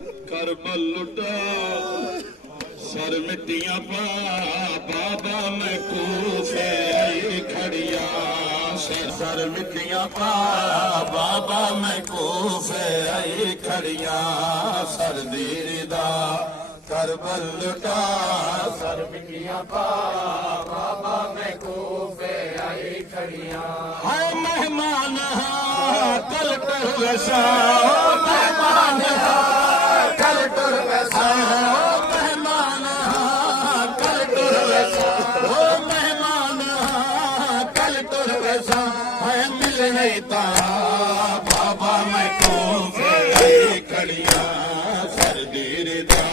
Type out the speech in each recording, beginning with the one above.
करबल लुटा सर मिट्टियां पा बाबा मैं कूफे आई खड़िया सर मिट्टियां पा बाबा मैं कूफे आई खड़िया सर दीदा करबल लुटा सर मिट्टियां पा बाबा मैं कूफे आई खड़िया है मेहमान कल टुर वैसा मेहमान कल टुर वैसा मेहमान कल टुर वैसा ओ मेहमान कल टुर वैसा है मिल नहीं ता बाबा मैं कूफे आई खड़िया सर दीदा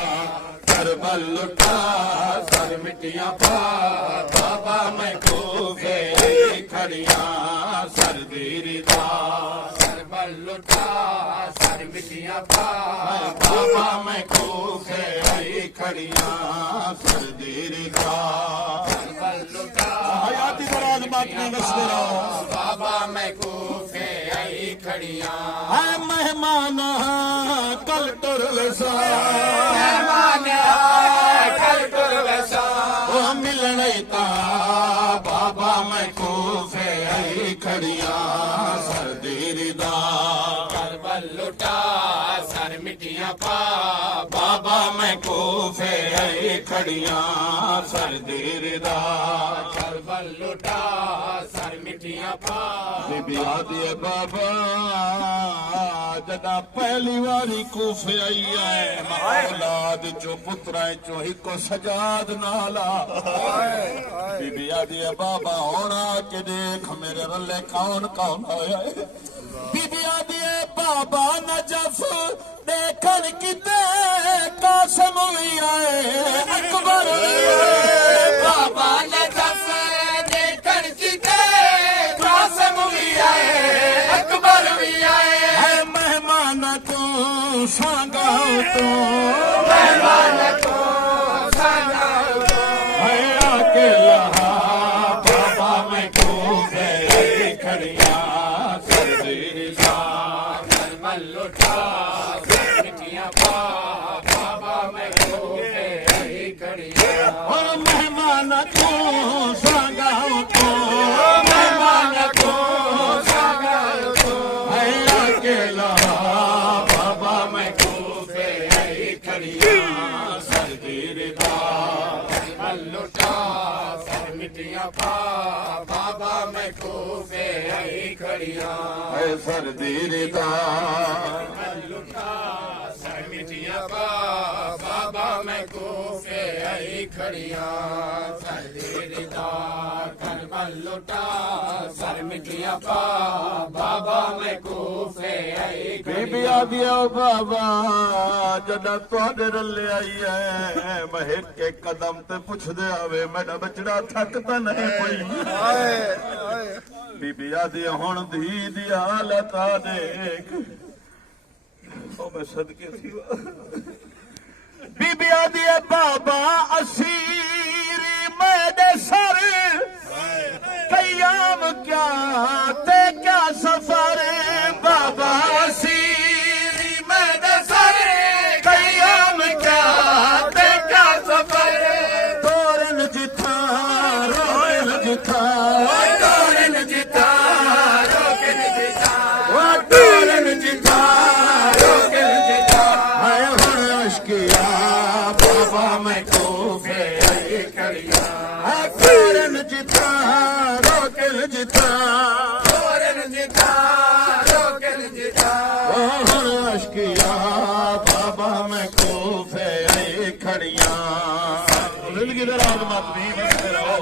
करबल लुटा सर मिट्टियां पा बाबा मैं कूफे आई खड़िया सर दीदा करबल लुटा सर मिट्टियां पा बाबा मैं कूफे आई खड़िया सर दीदा करबल लुटा हयाती दराज बात में नस्ल रहो बाबा मैं कूफे आई खड़िया है मेहमान कल टुर वैसा मेहमान कल टुर वैसा ओ मिलने ता बाबा मैं कूफे आई खड़िया सर दीदा करबल लुटा सर मिट्टियां पा बाबा मैं कूफे आई खड़िया सर दीदा करबल लुटा सर मिट्टियां पा बीबी आदि बाबा जदा पहली वारी कूफे आई है औलाद चो पुत्रा चो हिको सजाद नाला बीबी आदि बाबा होना के देख मेरे रले कौन कौन आया बीबी आदि बाबा नजफ देखन किते कासम भी आए अकबर भी आए बाबा नजफ देखन किते कासम भी आए अकबर भी आए है मेहमान तू सांगाओ तू मेहमान को साना है आके लहा बाबा मैं कूफे आई खड़िया सर दीदा करबल लुटा सर मिट्टियां पा बाबा मैं कूफे आई खड़िया ओ मेहमान तू सांगाओ तू मेहमान को साना है आके लहा बाबा मैं कूफे आई खड़िया सर दीदा करबल लुटा सर मिट्टियां पा बाबा मैं कूफे आई खड़िया है सर दीदा लुटा सर मिट्टियां पा बाबा मैं कूफे आई खड़िया सर दीदा करबल लुटा सर मिट्टियां पा बाबा मैं कूफे आई बीबी आदि बाबा जदा तुहाडे रले आई है मैं एक कदम ते पुछदे आवे मेरा बचड़ा थक तां नहीं पई बीबी आदि हुण धी दी हालत आ देख ओ मैं सदके थी बीबी आदि बाबा असीरी मेरे सर कयाम क्या ते क्या सफर बाबा सीरी मेरे सर कयाम क्या ते क्या सफर सफर तोरन जिथा रोयन जिथा तोरन जिता रोकन जिता वो तोरन जिथा रोकन जिता है हुण अश्किया बाबा मैं कूफे आई खड़िया है तोरन जिथा रोकन जिथा तोरन जिता रोकन जिता ओ हुण अश्किया बाबा मैं कूफे आई खड़िया जिंदगी दराज मातमी बसते रहो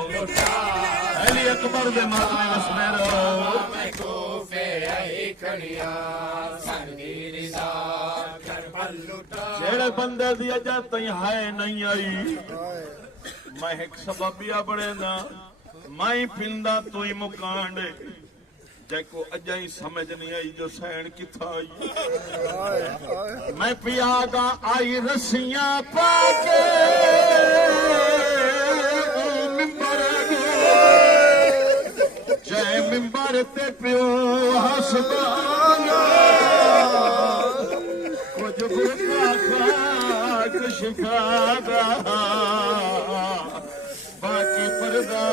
अली अकबर दे मातमी बसते रहो मैं कूफे आई खड़िया सर दीदा करबल लुटा जेड़े बंदे दी अजा तई है नहीं आई मैं एक सबबिया बड़े ना मैं पिंदा तू ही मुकांडे जैको अजा ही समझ नहीं आई जो सैन किथा आई मैं पियागा आई रस्सियां पाके मिंबर जय मिंबर ते पियो हसबाना कुछ खाक शिफादा बाकी पर्दा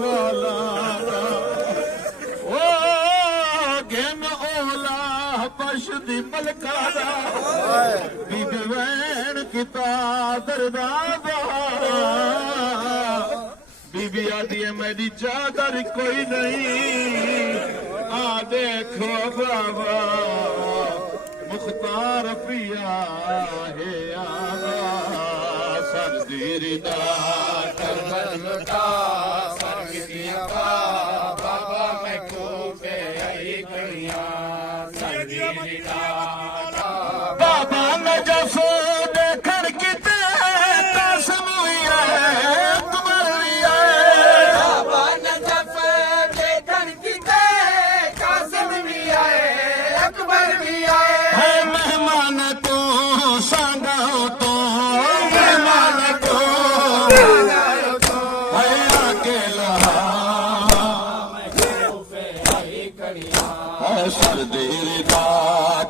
वाला ओ गेम ओला पश दी मलकादा बीबी वैन किता दरदादा बीबी आदि है मेरी चादर कोई नहीं आ देखो बाबा मुख्तार पिया है आगा सरदीरी दा करबल का सरगिया बाबा मैं कोफे आई खड़िया सरगिया बाबा नजफ देखण किते कसम हुआ कमर हुआ बाबा नजफ देखन किते कासिम भी आए अकबर भी आए है मेहमान को सांगा तो मेहमान को है अकेला कोफे आई खड़िया है सरदीरी दा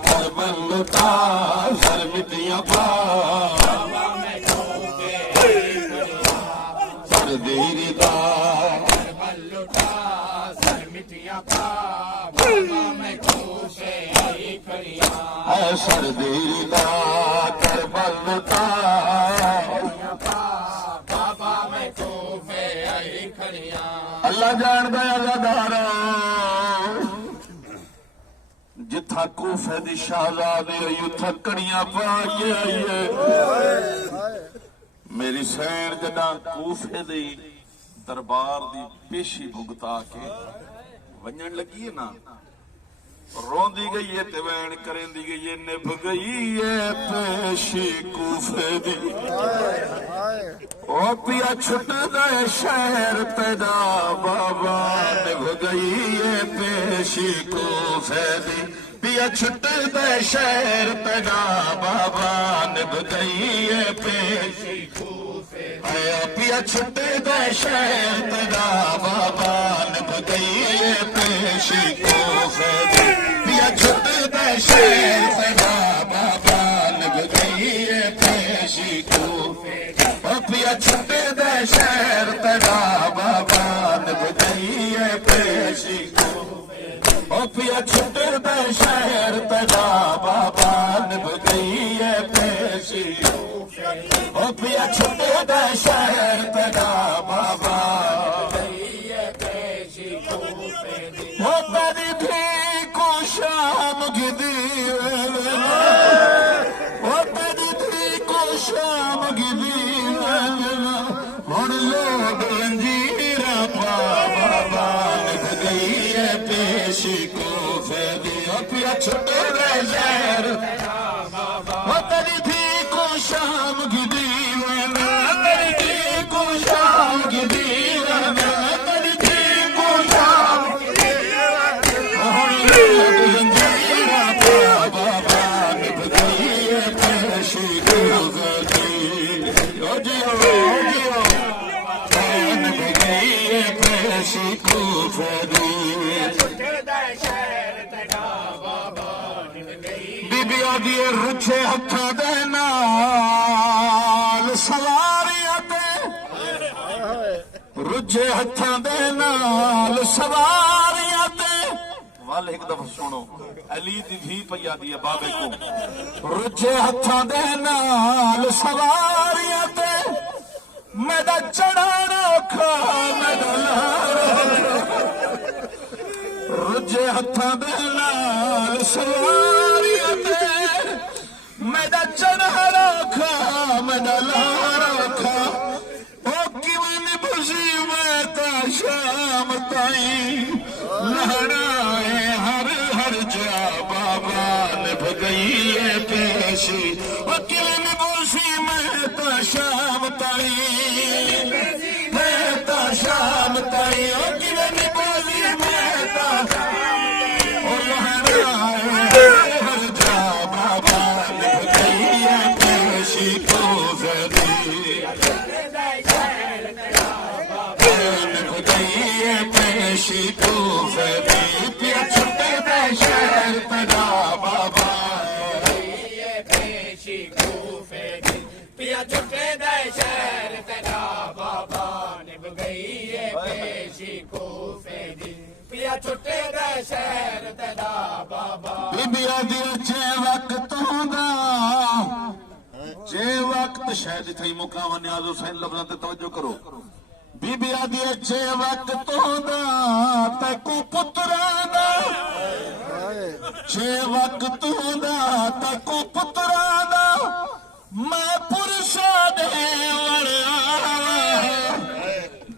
करबल का सर मिटिया पा सरदीरी दा लुटा सर मिटिया पा बाबा मैं कोफे आई खड़िया है सरदीरी दा करबल का बाबा मैं कोफे आई खड़िया अल्लाह जानदा अल्लाहदारा जिथा कूफे दी शहजादी होई उथा कड़ियां पा के आई है मेरी सैन जदा कूफे दी दरबार दी पेशी भुगता के वंजन लगी है ना रोंदी गई है ते वैन करेंदी गई है निभ गई है पेशी कूफे दी ओ पिया छुटदा है शहर पैदा बाबा निभ गई है पेशी कूफे दी पिया छुटदा है शहर पैदा बाबा निभ गई है पेशी आया पिया छुटदा है शहर पैदा बाबा निभ गई है पेशी कूफे दी पिया छुटदा है शहर पैदा बाबा निभ गई है पेशी कूफे ओ पिया छुटे दे शहर तेरा बाबा निभ गई है पेशी ओ पिया छुटे दे शहर तेरा बाबा निभ गई है पेशी ओ पिया छुटे दे शहर तेरा बाबा ओ तेरी भी को शाम गिदी ओ तेरी भी को शाम गिदी हुण लोग अंजीरा पा बाबा निभ गई है पेशी कूफे दी ओ पिया छुटे दे शहर ओ तेरी भी को शाम गिदी तेरी भी को शाम गिदी तेरी भी को शाम हुण लोग अंजीरा पा बाबा निभ गई है पेशी कूफे दी ओ जियो निभ गई है पेशी कूफे दी बीबिया दी रुछे हत्थां दे नाल सवारियां ते रुझे हत्थां दे नाल सवारियां ते वाल एक दफा सुनो अली दी भी पया दी बाबे को रुझे हत्थां दे नाल सवारियां ते मेरा चढ़ाना खा मेरा लारा रुझे हत्थां दे नाल सवारियां ते मेरा चढ़ाना खा मेरा लारा खा ओ किवें निभसी मैं ता शाम ताई लहराए हर हर जा बाबा निभ गई है पेशी ओ किवें निभसी मैं ता शाम ताई मैं ता शाम ताई ओ किवें निभसी मैं ता ओ लहराए हर जा बाबा निभ गई है पेशी कूफे दी निभ गई है पेशी कूफे दी पिया छुटे दे शहर तेरा बाबा पेशी कूफे दी पिया छुटे दे शहर तेरा बाबा निभ गई है पेशी कूफे दी पिया छुटे दे शहर तेरा बाबा ਬੀਬੀਆਂ ਦੀ ਜੇ ਵਕਤ ਹੁੰਦਾ ਜੇ ਵਕਤ ਸ਼ਾਇਦ ਇਥੇ ਮੁਕਾਮ ਨਿਆਜ਼ ਹੁਸੈਨ ਲਫ਼ਜ਼ਾਂ ਤੇ ਤਵੱਜੋ ਕਰੋ ਬੀਬੀਆਂ ਦੀ ਜੇ ਵਕਤ ਹੁੰਦਾ ਤੇ ਕੋ ਪੁੱਤਰਾਂ ਦਾ ਜੇ ਵਕਤ ਹੁੰਦਾ ਤੇ ਕੋ ਪੁੱਤਰਾਂ ਦਾ ਮੈਂ ਪੁਰਸ਼ਾਂ ਦੇ ਵੜਿਆ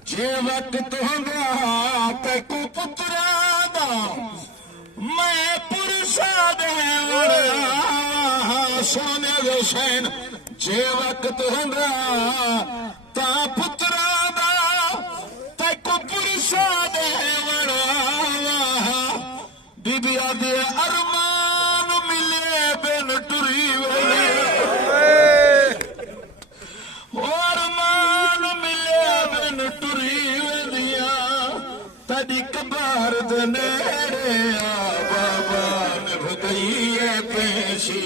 ਜੇ ਵਕਤ ਹੁੰਦਾ ਤੇ ਕੋ ਪੁੱਤਰਾਂ ਦਾ ਮੈਂ ਪੁਰਸ਼ਾਂ ਦੇ ਵੜਿਆ ਸੋਨੇ ਹੁਸੈਨ ਜੇ ਵਕਤ ਹੁੰਦਾ ਤਾਂ ਪੁੱਤਰਾਂ ਦਾ ਤੇ ਕੋ ਪੁਰਸ਼ਾਂ ਦੇ ਵੜਿਆ ਬੀਬੀਆਂ ਦੇ ਅਰਮਾਨ ਮਿਲੇ ਬਿਨ ਟੁਰੀ ਵੇ ਅਰਮਾਨ ਮਿਲੇ ਬਿਨ ਟੁਰੀ ਵੇਂਦੀਆਂ ਤਦੀ ਕਬਾਰ ਦੇ ਨੇੜੇ ਆ ਬਾਬਾ ਨਿਭ ਗਈ ਏ ਪੇਸ਼ੀ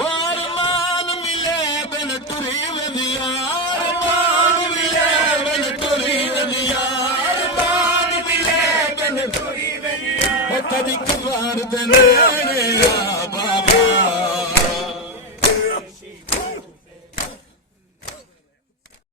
ਅਰਮਾਨ ਮਿਲੇ ਬਿਨ ਟੁਰੀ ਵੇਂਦੀਆਂ ਅਰਮਾਨ ਮਿਲੇ ਬਿਨ ਟੁਰੀ ਵੇਂਦੀਆਂ ਅਰਮਾਨ ਮਿਲੇ ਬਿਨ ਟੁਰੀ ਵੇਂਦੀਆਂ ਤਦੀ ਕਬਾਰ ਦੇ ਨੇੜੇ ਆ ਬਾਬਾ